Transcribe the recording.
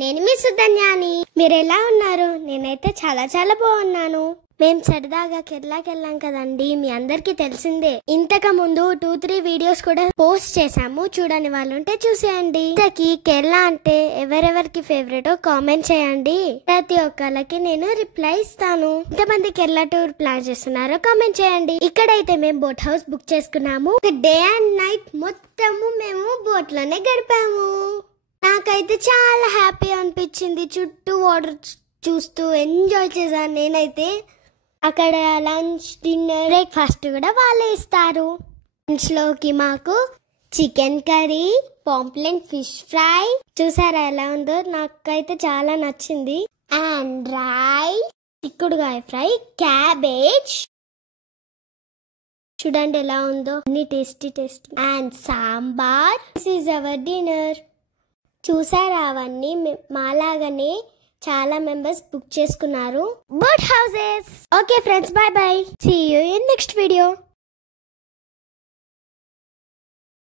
నేను మీ సుధన్యాని. మీరు ఎలా ఉన్నారు? నేనైతే చాలా చాలా బాగున్నాను. మేము సరదాగా కేరళకి వెళ్ళాం కదండి, మీ అందరికి తెలిసిందే. ఇంతకు ముందు 2-3 వీడియోస్ కూడా పోస్ట్ చేసాము, చూడని వాళ్ళు ఉంటే చూసేయండి. ఇంతకీ కేరళ అంటే ఎవరెవరికి ఫేవరెటో కామెంట్ చేయండి, ప్రతి ఒక్కరికి నేను రిప్లై ఇస్తాను. ఎంతమంది కేరళ టూర్ ప్లాన్ చేస్తున్నారో కామెంట్ చేయండి. ఇక్కడైతే మేము బోట్ హౌస్ బుక్ చేసుకున్నాము. డే అండ్ నైట్ మొత్తము మేము బోట్ లోనే గడిపాము. నాకైతే చాలా హ్యాపీ అనిపించింది. చుట్టూ వాటర్ చూస్తూ ఎంజాయ్ చేశాను నేనైతే. అక్కడ లంచ్, డిన్నర్, బ్రేక్ఫాస్ట్ కూడా వాళ్ళే ఇస్తారు. లంచ్లోకి మాకు chicken curry, pomfret fish fry, చూసారా ఎలా ఉందో? నాకైతే చాలా నచ్చింది. అండ్ రైస్, చిక్కుడుకాయ ఫ్రై, క్యాబేజ్, చూడండి ఎలా ఉందో, అన్ని tasty tasty. And sambar. This is our dinner. చూసారా, అవన్నీ మాలాగానే చాలా మెంబర్స్ బుక్ చేసుకున్నారు boat houses. Okay friends, bye bye. See you in next video.